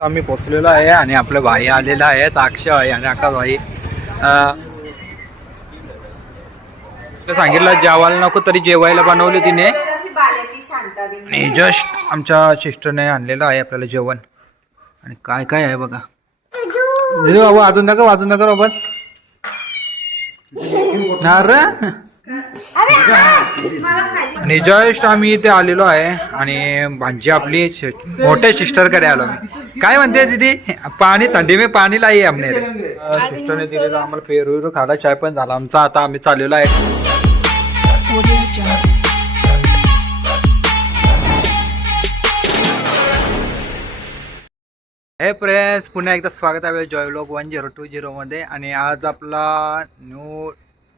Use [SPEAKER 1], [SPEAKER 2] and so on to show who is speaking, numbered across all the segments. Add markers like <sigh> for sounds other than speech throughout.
[SPEAKER 1] आम्ही पोचलेलो आहे आणि आपलं भाई आलेला आहे अक्षय आणि आकाश भाई. सांगितलं जेवायला नको तरी जेवायला बनवली तिने. आणि जस्ट आमच्या सिस्टरने आणलेलं आहे आपल्याला जेवण. आणि काय काय आहे बघा. बाबा वाजून दाखव वाजून दाखव बाबा. रे आणि जस्ट आम्ही इथे आलेलो आहे आणि भांजी आपली मोठ्या सिस्टरकडे आलो आम्ही. काय म्हणते दीदी? पाणी थंडी में पाणी लाई आमने रे. सिस्टरने दिलेलं आम्हाला फेरू खाला चाय पण झाला. आमचा आता आम्ही चाललेलो आहे. हे फ्रेंड्स पुन्हा एकदा स्वागत आहे Joy vlog one zero two झिरोमध्ये. आणि आज आपला न्यू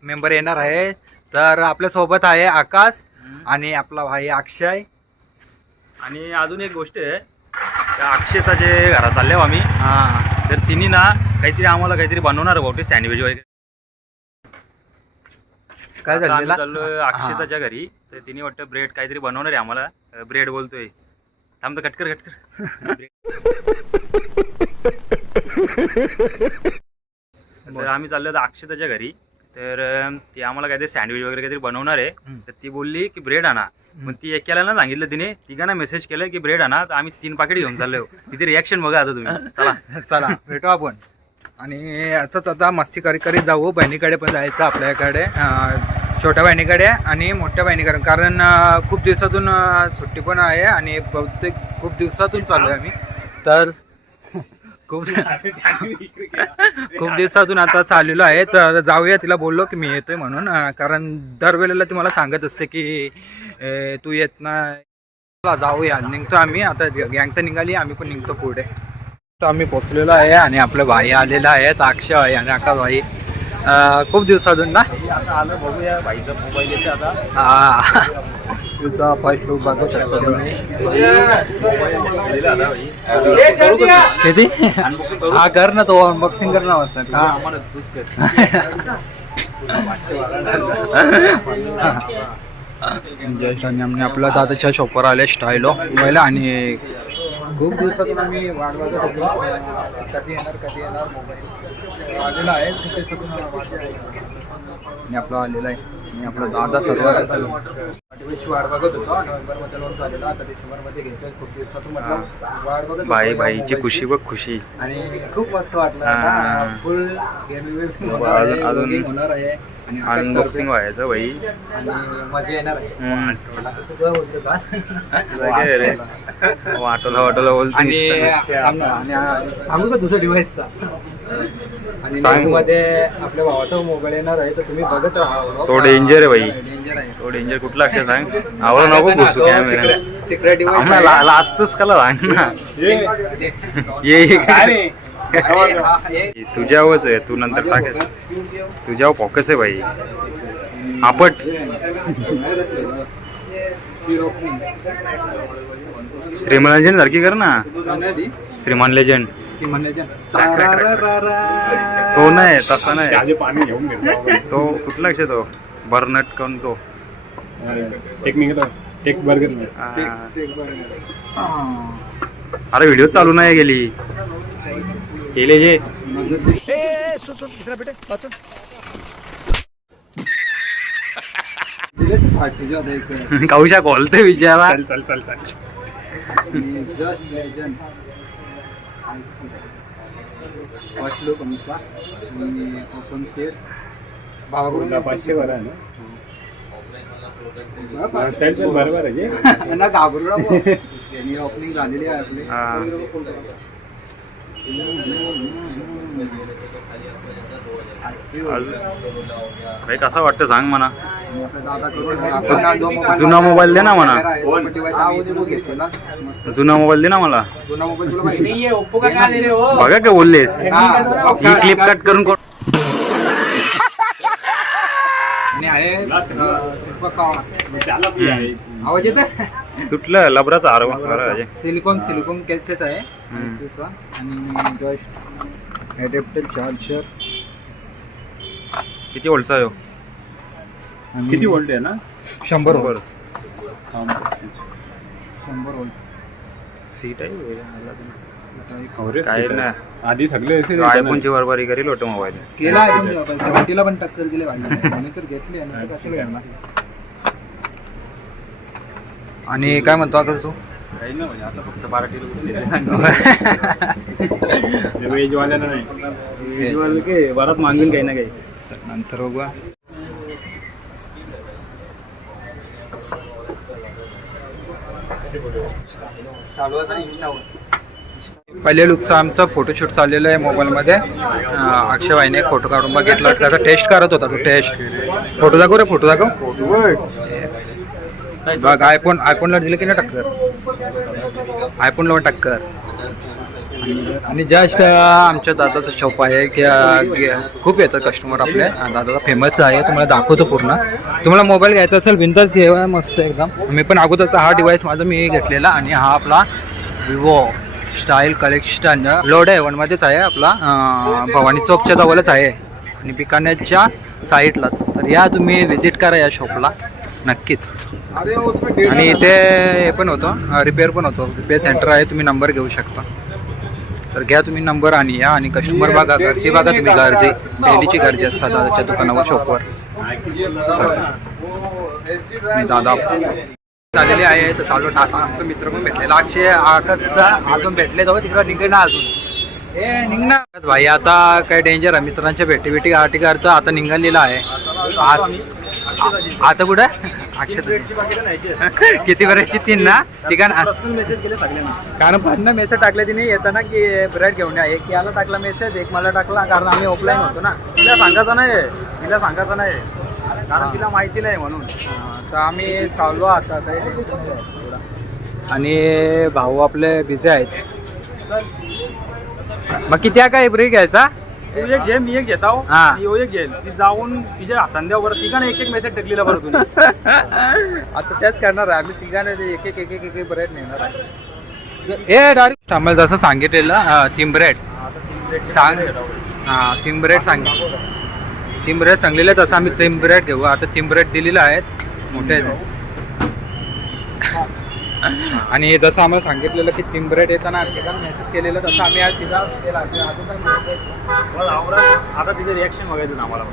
[SPEAKER 1] मेंबर येणार आहे. तर आपल्यासोबत आहे आकाश आणि आपला भाई अक्षय.
[SPEAKER 2] आणि अजून एक गोष्ट आहे त्या अक्षयचा जे घरात चालले आम्ही
[SPEAKER 1] हां.
[SPEAKER 2] तर तिने ना काहीतरी आम्हाला काहीतरी बनवणार आहे बहुतेक सँडविच वगैरे.
[SPEAKER 1] काय
[SPEAKER 2] आता आम्ही
[SPEAKER 1] झालेला
[SPEAKER 2] चाललोय अक्षताच्या घरी तर तिने वाटतं ब्रेड काहीतरी बनवणार आहे आम्हाला. ब्रेड बोलतोय. थांब तर कटकर कटकर. <laughs> तर आम्ही चाललो होतो अक्षताच्या घरी. तर ती आम्हाला काहीतरी सँडविच वगैरे काहीतरी बनवणार आहे. तर ती बोलली की ब्रेड आणा. मग ती एकाला ना सांगितलं तिने. तिघांना मेसेज केलं की ब्रेड आणा. तर आम्ही तीन पाकिट घेऊन चाललो तिथे रिॲक्शन बघा आता तुम्ही. चला. <laughs>
[SPEAKER 1] चला भेटू आपण. आणि असंच आता मस्ती करी करीत जाऊ. बहिणीकडे पण जायचं आपल्याकडे. छोट्या बहिणीकडे आणि मोठ्या बहिणीकडे. कारण खूप दिवसातून सुट्टी पण आहे आणि बहुतेक खूप दिवसातून चालू आहे आम्ही. तर खूप <laughs> <laughs> <laughs> खूप दिवसातून आता चाललेलो आहे तर जाऊया तिला बोललो की मी येतोय म्हणून कारण दरवेळेला ती मला सांगत असते की तू येत नाही. चला जाऊया. निघतो आम्ही. आता गँग तर निघाली आम्ही पण निघतो पुढे. तर आम्ही पोचलेलो आहे आणि आपलं भाई आलेला आहे अक्षय आणि आकाश भाई खूप दिवसातून ना?
[SPEAKER 2] आता आलं बघूया. भाईचा मोबाईल येते आता.
[SPEAKER 1] हा. तुझा लुक बघू शकता तुम्ही किती? हा कर ना तो अनबॉक्सिंग कर ना वाजता
[SPEAKER 2] हा
[SPEAKER 1] आणि आम्ही आपल्या दादाच्या शॉपवर आले स्टायलो पहिला आणि खूप दिवसातून आम्ही वाट बघत होतो. कधी येणार कधी येणार मोबाईल आलेला आहे. तिथे. आणि आपला आलेला आहे. आणि आपला दादा पाठीवरची वाट बघत होतो. नोव्हेंबरमध्ये लॉन्च झालेला. आता डिसेंबरमध्ये घ्यायचं खूप दिवसातून म्हटलं वाट बघत
[SPEAKER 2] भाई भाईची. खुशी बघ खुशी.
[SPEAKER 1] आणि खूप मस्त वाटलं. फुल होणार आहे आणि
[SPEAKER 2] अनबॉक्सिंग. व्हायचं भाई
[SPEAKER 1] आणि मजा येणार आहे?
[SPEAKER 2] वाटोला वाटोला बोलतो
[SPEAKER 1] आणि सांगू का तुझा डिव्हाइसचा आणि
[SPEAKER 2] सांग.
[SPEAKER 1] मध्ये आपल्या भावाचा मोबाईल येणार आहे तर तुम्ही बघत राहा
[SPEAKER 2] तो danger आहे भाई.
[SPEAKER 1] डेंजर आहे.
[SPEAKER 2] तो डेंजर कुठला अक्षर सांग? <laughs> आवाज नको घुसू कॅमेरा
[SPEAKER 1] सिक्रेट
[SPEAKER 2] लाजतच कला सांग ना? <laughs> ये. ये काय <laughs> तुझ्यावरच आहे तू नंतर टाकेल तुझ्यावर फोकस आहे भाई. आपट. श्रीमान लेजंड सारखी कर ना. श्रीमान लेजंड तो नाही तसा नाही.
[SPEAKER 3] पाणी घेऊन घेतो
[SPEAKER 2] तो कुठला अक्षर तो? बर्नट कोण तो?
[SPEAKER 3] एक एक बर्गर.
[SPEAKER 2] अरे व्हिडिओ चालू नाही गेली. केले जे. कौशा खोलते विचारा
[SPEAKER 3] चल चल चल चल.
[SPEAKER 1] जस्ट लेजंड फर्स्ट लुक आमचा ओपन शेअर
[SPEAKER 3] तुला पाचशे बरं आहे ना चल चल बरोबर आहे.
[SPEAKER 1] त्यांना <laughs> घाबरू नको. ओपनिंग झालेली आहे आपली.
[SPEAKER 2] भाई कसा वाटतं सांग म्हणा. जुना मोबाईल दे ना म्हणा. जुना मोबाईल दे ना मला. बघा का बोललेस.
[SPEAKER 1] ही
[SPEAKER 2] क्लिप कट करून
[SPEAKER 1] आवाज येत
[SPEAKER 2] कुठलं लबराचा आर बरं आहे.
[SPEAKER 1] सिलिकॉन सिलिकॉन केसेस आहे. त्याचा आणि जॉईस्ट ॲडेप्टर चार्जर
[SPEAKER 2] किती ओळचा आहे हो?
[SPEAKER 3] किती वोल्ट आहे ना
[SPEAKER 1] शंभर
[SPEAKER 2] बरं.
[SPEAKER 1] शंभर वोल्ट
[SPEAKER 2] सीट आहे
[SPEAKER 3] अवरेज
[SPEAKER 2] काय
[SPEAKER 3] सीट आहे.
[SPEAKER 2] ना.
[SPEAKER 3] आधी सगळे असे.
[SPEAKER 2] आयफोनची बरोबरी करेल होतं मोबाईल
[SPEAKER 1] केला आहे पण पण सेवन्टीला पण टक्कर दिली तर घेतली आणि तर कशाला घेणार आणि काय म्हणतो आता तू?
[SPEAKER 2] काही ना म्हणजे आता फक्त बारा किलो
[SPEAKER 3] व्हेजवाल्याला नाही.
[SPEAKER 2] बराच मागून काही ना काही.
[SPEAKER 1] नंतर बघूया पहिले लुकचा आमचा फोटोशूट चाललेलं आहे मोबाईलमध्ये अक्षय भाईने फोटो काढून बघितला. त्याचा टेस्ट करत होता तो टेस्ट फोटो दाखव रे फोटो दाखव. बघ आयफोन आयफोनला दिलं की नाही टक्कर. आयफोनला पण टक्कर. आणि जस्ट आमच्या दादाचं शॉप आहे की खूप येतात कस्टमर आपले. दादाचा फेमस आहे तुम्हाला दाखवतो पूर्ण. तुम्हाला मोबाईल घ्यायचा असेल बिंदास घेवा मस्त एकदम. मी पण अगोदरचा हा डिवाइस माझा मी घेतलेला आणि हा आपला विवो स्टाईल कलेक्शन लोड आहे वनमध्येच आहे आपला. भवानी चौकच्या जवळच आहे. आणि बिकानेरच्या साईडलाच तर या तुम्ही व्हिजिट करा या शॉपला नक्कीच. आणि इथे हे पण होतं रिपेअर पण होतं. रिपेअर सेंटर आहे तुम्ही नंबर घेऊ शकता. तर घ्या तुम्ही नंबर आणि या आणि कस्टमर बघा गर्दी बघा तुम्ही गर्दी. डेलीची गर्दी असतात दादाच्या दुकानावर शॉपवर दादा. झालेले आहे तर चालू टाका. आमचा मित्र पण भेटलेला. अक्षय आकाशचा अजून भेटले जाऊ तिकडं निघे ना अजून. ए निघ ना. भाई आता काय डेंजर आहे. मित्रांच्या भेटी भेटी करतो आता निघालेला आहे. आता कुठं? अक्षय किती बऱ्याची तीन ना? तिघा ना?
[SPEAKER 2] मेसेज केले सगळ्यांना
[SPEAKER 1] कारण पन्ना मेसेज टाकले तिने येताना की ब्रेड घेऊन या. एक याला टाकला मेसेज एक मला टाकला कारण आम्ही ऑफलाईन होतो ना.
[SPEAKER 2] तिला सांगायचं नाही तिला सांगायचं नाही कारण तिला माहिती नाही म्हणून.
[SPEAKER 1] तर आम्ही चाललो आता. आता आणि भाऊ आपले बिझी आहेत. मग किती आहे काय? ब्रेक घ्यायचा?
[SPEAKER 2] तू एक घे मी एक घेता हो.
[SPEAKER 1] हा.
[SPEAKER 2] मी एक घेईल ती जाऊन तिच्या हातान द्या बरं तिघांना एक एक मेसेज टाकलेला बरं तुम्ही <laughs>
[SPEAKER 1] आता तेच करणार आहे. आम्ही तिघांना ते एक एक एक एक एक ब्रेड नेणार आहे. ए डायरेक्ट आम्हाला जसं सांगितलेलं तीन ब्रेड सांग. हां तीन ब्रेड सांग तीन ब्रेड सांगलेले तसं आम्ही तीन ब्रेड घेऊ. आता तीन ब्रेड दिलेले आहेत. मोठे आहेत. आणि जसं आम्हाला सांगितलेलं की ब्रेड येताना तिघांना मेसेज केलेलं तसं आम्ही आज केला.
[SPEAKER 2] आवरा. आता तिचे रिॲक्शन बघायचं आम्हाला.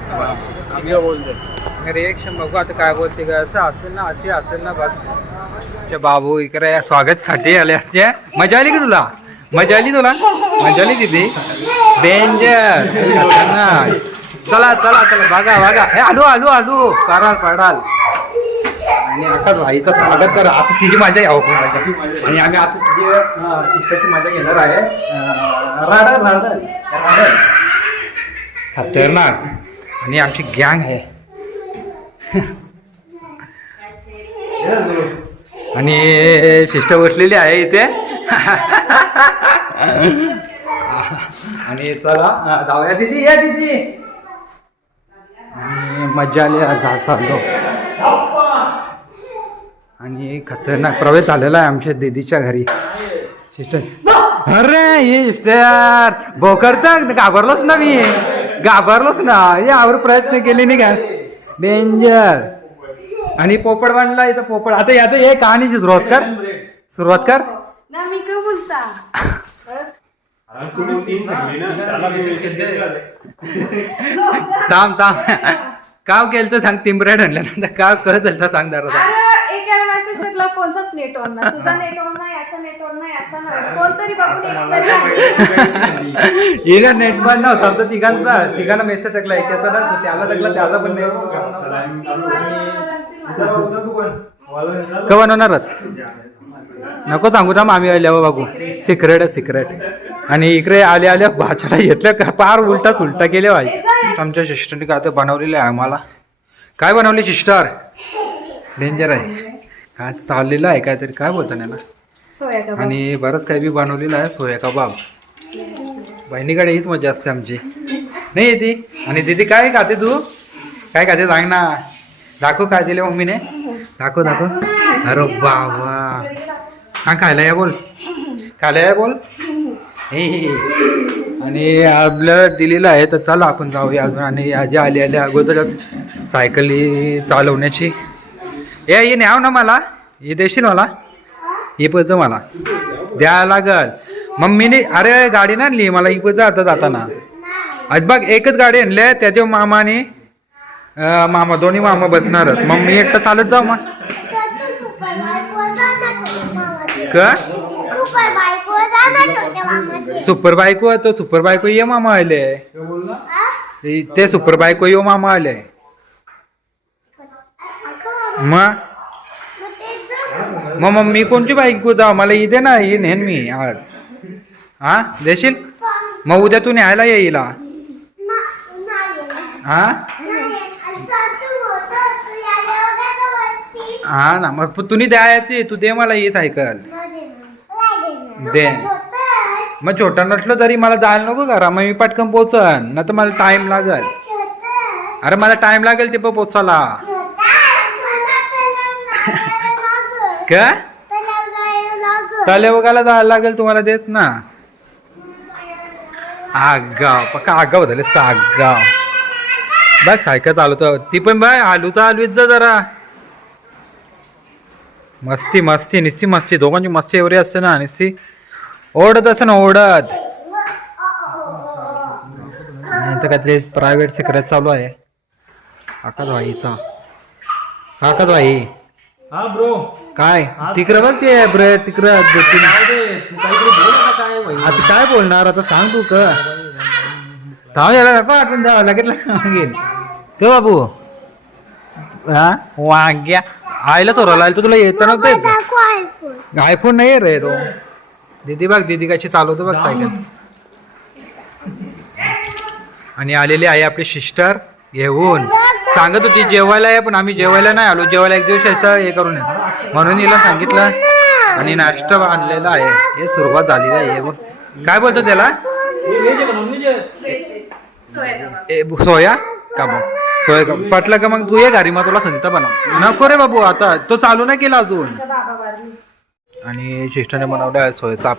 [SPEAKER 2] आम्ही बोलतोय?
[SPEAKER 1] रिएक्शन बघू आता काय बोलते का? असं असेल ना असे असेल ना बस. बाबू इकडे या स्वागतसाठी आले. आमचे मजा आली की तुला? मजा आली तुला? मजा आली तिथे डेंजर चला चला चला. बघा बघा हे आलू आलू आलू पडाल पडाल. आणि आता भाईचं स्वागत करा. आता तिची मजा यावं पण आणि आम्ही आता तिची चिकटाची मजा घेणार आहे. अं, राडर राडर राडर खतरनाक. आणि आमची गँग आहे. आणि शिष्ट बसलेली आहे इथे. आणि चला जाऊया. तिथे या तिथे आणि मजा आली आज चाललो. आणि खतरनाक प्रवेश झालेला आहे आमच्या दीदीच्या घरी. सिस्टर अरे ये सिस्टर भोकरता घाबरलोच ना मी? घाबरलोच ना? यावर प्रयत्न केले नाही का डेंजर आणि पोपड बांधला इथं पोपड आता याचं हे कहाणीची सुरुवात कर. सुरुवात कर.
[SPEAKER 4] ना मी काय बोलता?
[SPEAKER 3] तुम्ही तीन सांगली ना त्याला message केलते. <laughs>
[SPEAKER 1] थांब थांब. <laughs> काव केलं तर सांग तिंबऱ्या आणल्यानंतर काव झालं तर सांग जरा.
[SPEAKER 4] अरे एका मेसेज टाकला कोणचाच नेट ऑन ना तुझा नेट ऑन ना याचा नेट ऑन ना याचा ना कोणतरी बघून आहे.
[SPEAKER 1] हिला नेट बंद नव्हता. आमचा तिघांचा तिघांना मेसेज टाकला. एकाचा ना त्याला टाकला त्याचा पण नाही
[SPEAKER 4] तीन वाजता लागतील मला.
[SPEAKER 1] का बनवणारच नको सांगू ना आम्ही आल्यावर बघू. सिक्रेट आहे सिक्रेट आणि इकडे आले आल्या भाच्याला घेतलं का पार उलटा सुलटा केले भाई आमच्या सिस्टरने काय ते बनवलेलं आहे आम्हाला. काय बनवले सिस्टर? डेंजर आहे. काय चाललेलं आहे काहीतरी. काय बोलता ना. आणि बरंच काही बी बनवलेलं आहे सोया कबाब. बहिणीकडे हीच मजा असते आमची. नाही येते? आणि दीदी काय खाते तू? काय खाते? सांग ना. दाखव काय दिले मम्मीने. दाखव दाखव. अरे बाबा. हा खायला या बोल. खायला या बोल. आणि आपलं दिलेलं आहे तर चला आपण जाऊया अजून. आणि आजी आली आल्या अगोदरच सायकली चालवण्याची. ए हे न्याव ना मला. हे देशील मला? हे पच मला. द्यावं लागल. मम्मीने अरे गाडी नाही आणली. मला इकडे जाता जाताना. आज बघ एकच गाडी आणली त्याच्या मामाने मामा दोन्ही मामा बसणारच मम्मी एकटा चालत जाऊ मग. का?
[SPEAKER 5] सुपर बायको
[SPEAKER 1] तो सुपर बायको ये मामा आले. ते- सुपर बायको यो मामा आले. मग मग मम्मी कोणती बायको जा? मला इथे ना ही नेन मी आज. हा? देशील? मग उद्या तू न्यायला येईल. हा? हा ना मग तुम्ही द्यायची तू दे मला ये सायकल दे. मग छोटा नसलो तरी मला जायला नको करा मग मी पटकन पोचन. ना तर मला टाइम लागेल. अरे मला टाइम लागेल ते पण पोचायला. का तले बघायला जायला लागेल तुम्हाला देत ना. आगाव पक्का आगाव झाले सागाव. बघ सायकल चालवतो ती पण बघ आलू चालवीत जा जरा. मस्ती मस्ती निस्ती मस्ती. दोघांची मस्ती एवढी असते ना निस्ती. ओढत असं ना ओढत. यांचं काहीतरी प्रायव्हेट सिक्रेट चालू आहे. काकाच भाईचा काकाच भाई
[SPEAKER 2] हा ब्रो
[SPEAKER 1] काय तिकडं बघ ते ब्र तिकडं आता काय बोलणार? आता सांग तू का थांब याला नको आठवण द्यावं लगेच लागेल तो बाबू. हा? वाग्या. आईला चोराला तो तुला येत नव्हतं आयफोन नाही रे तो. दीदी बघ दीदी कशी चालवतो बघ सायकल. आणि आलेली आहे आपली सिस्टर घेऊन. सांगत होती जेवायला आहे पण आम्ही जेवायला नाही आलो. जेवायला एक दिवस असं हे करून. म्हणून हिला सांगितलं. आणि नाश्ता आणलेला आहे. हे सुरुवात झालेली आहे बघ. काय बोलतो त्याला? ए, सोया? का मग? सोया का पटलं का मग तू ये घरी मग तुला सांगता बनव. नको रे बाबू आता तो चालू नाही केला अजून. आणि शिष्टाने बनवलं आहे सोय चाप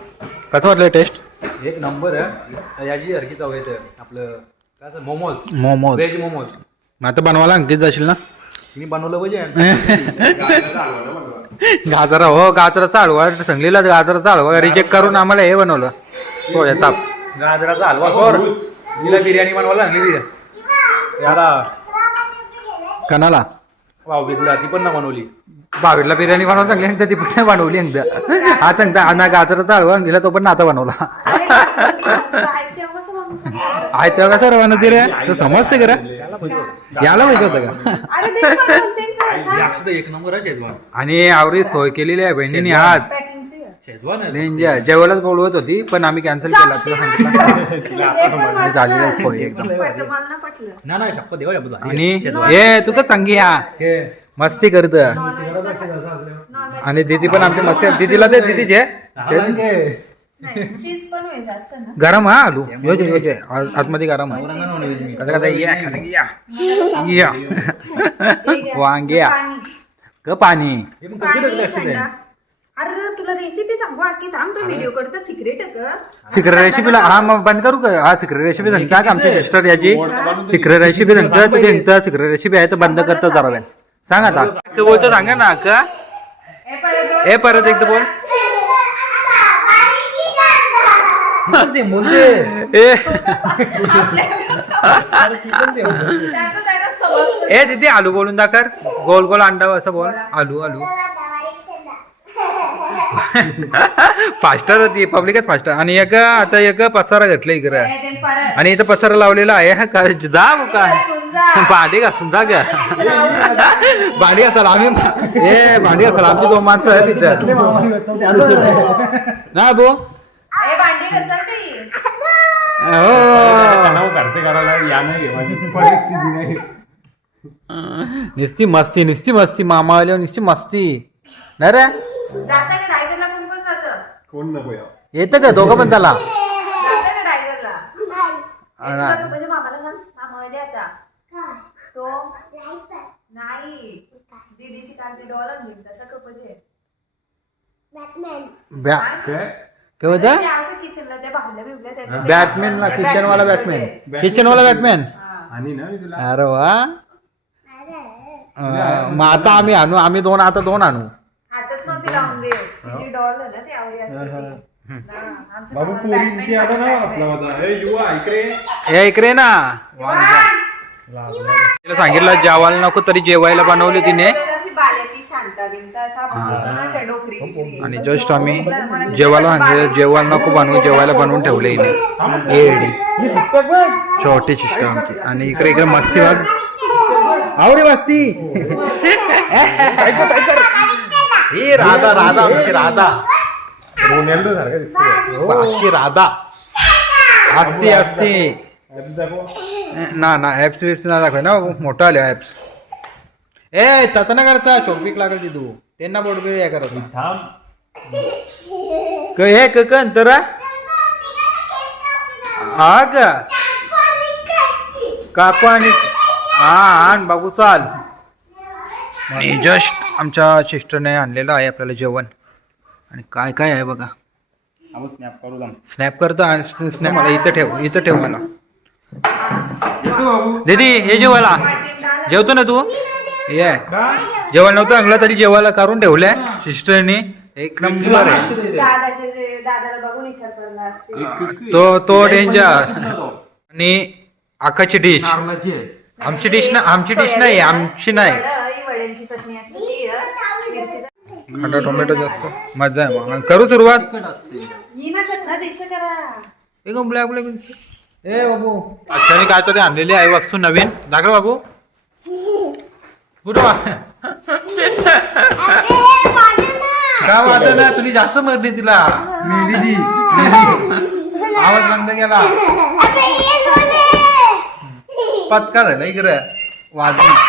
[SPEAKER 1] कसं वाटलं टेस्ट
[SPEAKER 2] एक नंबर आहे. याची हरकी चव येते. आपलं काय असं मोमोज.
[SPEAKER 1] मोमोज.
[SPEAKER 2] व्हेज मोमोज.
[SPEAKER 1] मग आता बनवायला अंकित जाशील ना?
[SPEAKER 2] तिने बनवलं पाहिजे. <laughs>
[SPEAKER 1] गाजरा हो गाजरा चालवा सांगलीला गाजरा चालवा रिजेक्ट करून आम्हाला हे बनवलं. सोया चाप
[SPEAKER 2] गाजराचा हलवा सोर तिला बिर्याणी बनवायला सांगली ती याला
[SPEAKER 1] कणाला.
[SPEAKER 2] वाव बिरला ती पण ना बनवली.
[SPEAKER 1] बावीरला बिर्याणी बनवायला सांगली आणि ती पण बनवली एकदा. हा सांगता हा ना गाजरा चालवा दिला तो पण नाता बनवला? आहे तेव्हा कसं रवाना ते रे तर समजते का रे याला माहिती होतं का?
[SPEAKER 2] एक नंबर
[SPEAKER 1] आणि आवरी सोय केलेली आहे बहिणीने आज.
[SPEAKER 2] शेजवान आहे
[SPEAKER 1] जेवायलाच बोलवत होती पण आम्ही कॅन्सल केला तुला सांगितलं. झालेलं <laughs>
[SPEAKER 4] आहे.
[SPEAKER 1] सोय एकदम.
[SPEAKER 2] ना नाही देवा
[SPEAKER 1] आणि ए तू का चांगली हा? मस्ती करत. आणि दीदी पण आमची मस्ती दीदीला दे दीदीचे
[SPEAKER 4] नाही चीज पण वेज असतं ना.
[SPEAKER 1] गरम हा आलू. योजे योजे आ- आतमध्ये गरम आहे. <laughs> या <laughs> या. या.
[SPEAKER 4] हे.
[SPEAKER 1] वांग्या.
[SPEAKER 4] पाणी.
[SPEAKER 1] क पाणी.
[SPEAKER 4] अरे तुला रेसिपी सांगू आकी थांब तो व्हिडिओ करता सिक्रेट का?
[SPEAKER 1] सिक्रेट रेसिपीला हा मग बंद करू का? हा सिक्रेट रेसिपी सांगता का आमची सिस्टर याची? सिक्रेट रेसिपी सांगता तू सांगता सिक्रेट रेसिपी आहे तर बंद करतो जरा वेळ. सांग आता. का बोलतो? सांगा ना का
[SPEAKER 4] ए परत
[SPEAKER 1] एकदा बोल. ए दीदी आलू बोलून दाखर. गोल गोल अंडा असं बोल. आलू आलू. फास्टर होती पब्लिकच फास्टर. आणि एक आता एक पसारा घातलं इकडं.
[SPEAKER 4] ते.
[SPEAKER 1] आणि इथं पसारा लावलेला आहे हा काय जा हो काय. भांडी घासून जा ग. भांडी घासाल आम्ही ए भांडी घासाल आमची दोन माणसं आहेत तिथं ना बो. हो. निस्ती मस्ती निस्ती मस्ती मामा आले निस्ती मस्ती. नाही रे?
[SPEAKER 4] टायगरला कोण पण जातं?
[SPEAKER 3] कोण नको या
[SPEAKER 1] येतं का? दोघं पण त्याला
[SPEAKER 4] जातं का टायगरला ए,
[SPEAKER 1] अरे.
[SPEAKER 4] तुला म्हणजे मामाला सांग. मामा आले आता. तो? नाही. दीदीची कांदी डॉलर घेईन तसा कपचे
[SPEAKER 1] बॅ काय? होतं
[SPEAKER 4] असं किचनला त्या
[SPEAKER 1] बॅटमॅन ला किचन वाला बॅटमॅन. किचन वाला बॅटमॅन
[SPEAKER 4] हा.
[SPEAKER 3] आणि ना मी तुला
[SPEAKER 1] अरे वा. अं, मग आता आम्ही आणू. आम्ही दोन आता दोन आणू.
[SPEAKER 4] तिची डॉल आहे ना ती आवडी असते ती.
[SPEAKER 3] बाबू आता ना आपला होता ए युवा इकडे
[SPEAKER 1] हे इकडे ना. तिला सांगितलं जेवायला नको तरी जेवायला बनवली तिने.
[SPEAKER 4] त्या डोकरी बिकरी.
[SPEAKER 1] आणि जस्ट आम्ही जेवायला सांगितलं जेवायला नको बनवू जेवायला बनवून ठेवले हिने एडी. छोटी शिष्ट आमची. आणि इकडे इकडे मस्ती बघ. आवडी मस्ती. <laughs> ही राधा राधा आमची राधा.
[SPEAKER 3] रोनॅल्डो सारखा दिसतो
[SPEAKER 1] आमची राधा. असती असती. ना ना ऍप्स विप्स ना दाखव. ना मोठं आले ऍप्स ए तसं ना करायचा. शॉपिक लागेल ती तू त्यांना बोर्ड हे करत
[SPEAKER 3] थांब.
[SPEAKER 1] क हे क अंतर हा. का? काकू आणि हा आण बाबू चाल. आणि जस्ट आमच्या सिस्टरने आणलेलं आहे आपल्याला जेवण. आणि काय काय आहे बघा.
[SPEAKER 3] आपण स्नॅप करू जाम
[SPEAKER 1] स्नॅप करतो आणि स्नॅप मला इथं ठेव इथं ठेव मला. दीदी हे जेवायला. जेवतो ना तू? ये. जेवण नव्हतं अंगला तरी जेवायला करून ठेवलंय सिस्टरने. एक नंबर आहे. तो तो डेंजर आणि आकाची डिश आमची डिश ना आमची डिश नाही आमची नाही.
[SPEAKER 4] वड्यांची चटणी असते ती अ, मिरचीचं.
[SPEAKER 1] खाटा टोमॅटो जास्त. मजा आहे मग. करू सुरुवात.
[SPEAKER 4] ही ना ना दिसं करा
[SPEAKER 1] एक ब्लॅक ब्लॅक दिसत. ए बाबू. आजच्याने काय तरी आणलेली आहे वस्तू नवीन. दाखव बाबू. कुठं वा- का वाजत ना तुला जास्त मरली तिला. मेली ती. आवाज बंद केला. पचका झाला इकडे. वाजली.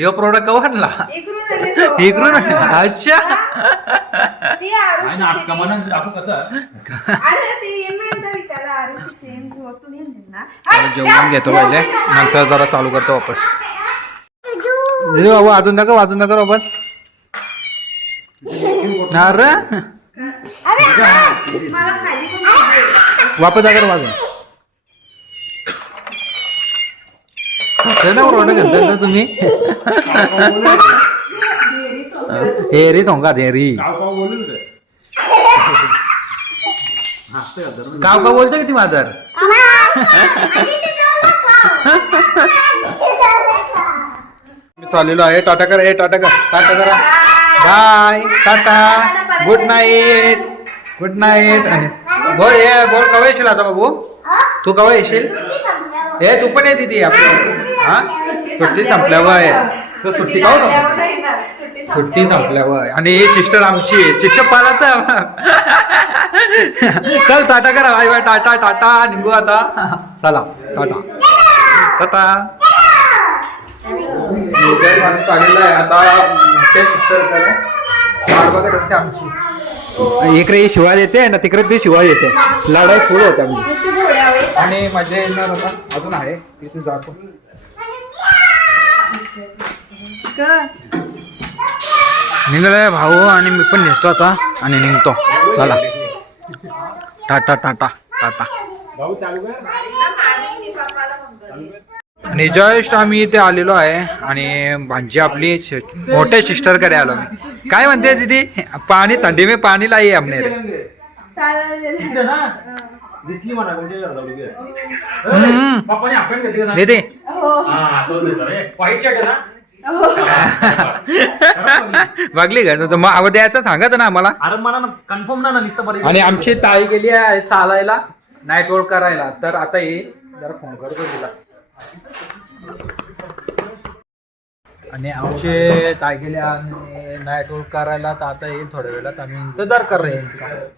[SPEAKER 1] या प्रोडक्ट कवा आणला? आणला
[SPEAKER 4] इकडून आले तो.
[SPEAKER 1] इकडून अच्छा.
[SPEAKER 4] ती आरुषीची
[SPEAKER 3] दाखवू कसं?
[SPEAKER 4] अरे ते आरुषीची ना.
[SPEAKER 1] जेवण घेतो पहिले. नंतर जरा चालू करतो वापस. दिदी बाबू अजून दाखव अजून दाखव वापस. <laughs> ना रे.
[SPEAKER 4] मला खाली पण पाहिजे.
[SPEAKER 1] वापस दाखव वाजून. ना प्रोडक्ट घेतलं तर तुम्ही? हेरी सोंगा हेरी
[SPEAKER 3] काव गाव बोलू रे.
[SPEAKER 1] गाव का बोलतो किती माझर मी चाललेलो आहे. टाटा करा ए टाटा कर टाटा करा. Bye tata. Good night good night बोल ये बोल कवा येशील आता बाबू? तू कवा येशील? ए तू पण येते ती आपली हा सुट्टी. संपल्यावर आहे तर सुट्टी का
[SPEAKER 4] संपल्यावर येणार. सुट्टी
[SPEAKER 1] सुट्टी संपल्यावर आणि ही सिस्टर आमची. सिस्टर पालाच चल टाटा करा. Bye bye tata tata. निघू आता. चला टाटा. टाटा. आहे. आता सिस्टर आमची. इकडे शिवा देते ना तिकडे ती शिवा देते लढाई फुल होते आमची. आणि मजा येणार आता अजून आहे. तिथे जातो निघालोय भाऊ आणि मी पण नेतो आता आणि निघतो. चला. टाटा टाटा टाटा.
[SPEAKER 3] भाऊ चालू कर.
[SPEAKER 1] आणि जस्ट आम्ही इथे आलेलो आहे आणि भांजी आपली मोठ्या सिस्टरकडे आलो आम्ही. काय म्हणते दीदी? पाणी थंडी में पाणी लाई हमने रे
[SPEAKER 3] दिसली म्हणा कोणत्या. पप्पाने आपण घेतली का
[SPEAKER 1] दीदी
[SPEAKER 4] हो.
[SPEAKER 3] हा तोच देतो रे. आहे ना?
[SPEAKER 1] बघली का? तर मग आवाज द्यायचा सांगत ना आम्हाला.
[SPEAKER 3] अरे मला ना कन्फर्म ना नुसतं बरं
[SPEAKER 1] आणि आमची ताई गेली आहे चालायला नाईट वॉक करायला. तर आता येईल जरा फोन करतो तिला. आणि आमचे ताई गेले आणि नाईट वॉक करायला तर आता येईल थोड्या वेळात. आम्ही इंतजार कर रहे हैं.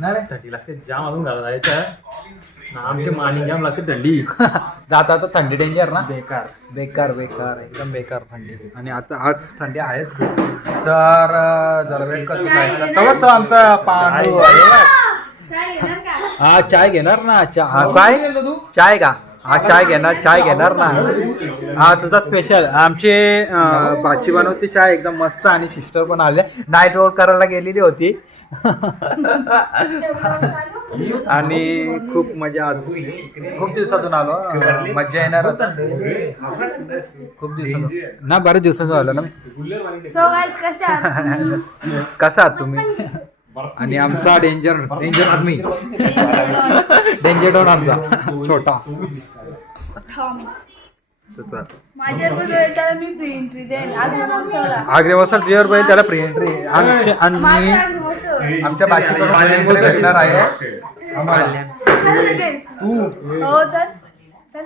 [SPEAKER 1] ना रे?
[SPEAKER 3] थंडी लागते जाम अजून घाला जायचं आमची मानी जाम लागते थंडी. <laughs>
[SPEAKER 1] जाता आता थंडी डेंजर ना?
[SPEAKER 3] बेकार.
[SPEAKER 1] बेकार बेकार एकदम बेकार थंडी. आणि आता आज थंडी आहेच. खूप तर जरा वेट करतो जायचं? तेव्हा तो आमचा.
[SPEAKER 4] चाय का?
[SPEAKER 1] हा चाय घेणार ना? चा- हा, काय? चाय का? हा चाय घेणार चाय घेणार ना? हा तुझा स्पेशल आमचे अं, भाची बनवते चाय एकदम मस्त आणि सिस्टर पण आले. नाईट वॉक करायला गेलेली होती. आणि खूप मजा आज. खूप दिवसातून आलो अं, मजा येणार आता. खूप दिवसातून. ना बरेच दिवसातून आलो ना मी.
[SPEAKER 4] सो गाईज कशा आहात?
[SPEAKER 1] कसा आहात तुम्ही? आणि आमचा डेंजर डेंजर आदमी डेंजर डॉन आमचा. छोटा.
[SPEAKER 4] थांब. माझ्या त्याला मी फ्री एंट्री देईन. आज महोत्सवला
[SPEAKER 1] आग्रे वसाल प्रियर पाहिजे त्याला प्री एंट्री आणि
[SPEAKER 4] माझ्या आज महोत्सव.
[SPEAKER 1] आमच्या पाण्यामुळे भेटणार आहे.
[SPEAKER 4] चल लगेच. हो चल. चल.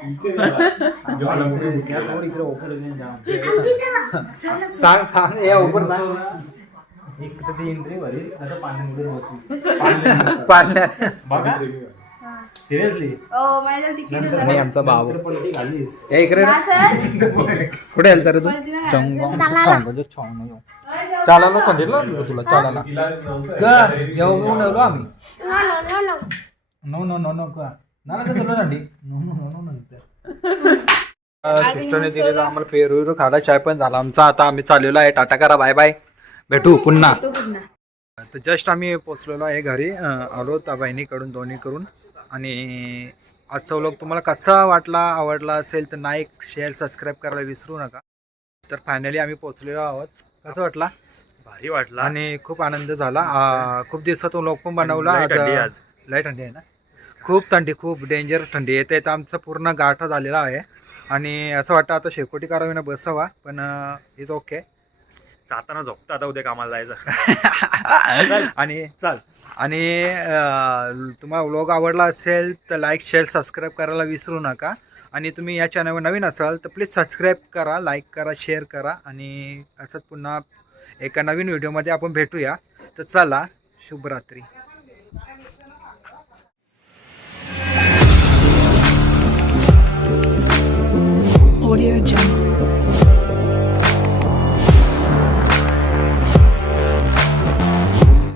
[SPEAKER 1] सांग सांग. या उपर पाण्यात
[SPEAKER 3] सिरियसली
[SPEAKER 4] हो. माझ्या तिकीट
[SPEAKER 1] आणि आमचा भाऊ ए इकडे रे.
[SPEAKER 4] हा चल
[SPEAKER 1] कुठे रे तू? चालायला सांगितलं तुला? चालायला. ग जेवून ठेवलो आम्ही. No no no. नो का ना ना तुला नंडी नो नो नो नो नंतर सिस्टरने दिलेला आम्हाला पेरू वेरू खाला चाय पण झाला आमचा. आता आम्ही चाललेलो आहे. टाटा करा. Bye bye. भेटू पुन्हा.
[SPEAKER 4] तो पुन्हा.
[SPEAKER 1] तर जस्ट आम्ही पोचलेलो आहे घरी आलो त्या बहिणीकडून दोन्ही करून. आणि आजचा व्लॉग तुम्हाला कसा वाटला आवडला असेल तर लाईक शेअर सबस्क्राईब करायला विसरू नका. तर फायनली आम्ही पोचलेलो आहोत. कसं वाटला?
[SPEAKER 2] भारी वाटला.
[SPEAKER 1] आणि खूप आनंद झाला. खूप दिवसातून व्लॉग पण बनवला.
[SPEAKER 2] लय थंडी आहे आज.
[SPEAKER 1] लय थंडी आहे ना? खूप थंडी खूप डेंजर थंडी येते तर आमचा पूर्ण गाठा झालेला आहे. आणि असं वाटतं आता शेकोटी करावी ना बसावा पण इज ओके
[SPEAKER 2] जाताना झोपता आता उद्या कामाला जायचं. <laughs>
[SPEAKER 1] आणि
[SPEAKER 2] चल.
[SPEAKER 1] आणि तुम्हाला व्लॉग आवडला असेल तर लाईक शेअर सबस्क्राईब करायला विसरू नका. आणि तुम्ही या चॅनलवर नवीन असाल तर प्लीज सबस्क्राईब करा लाईक करा शेअर करा. आणि असंच पुन्हा एका नवीन व्हिडिओमध्ये आपण भेटूया. तर चला शुभरात्री. Audio Jungle.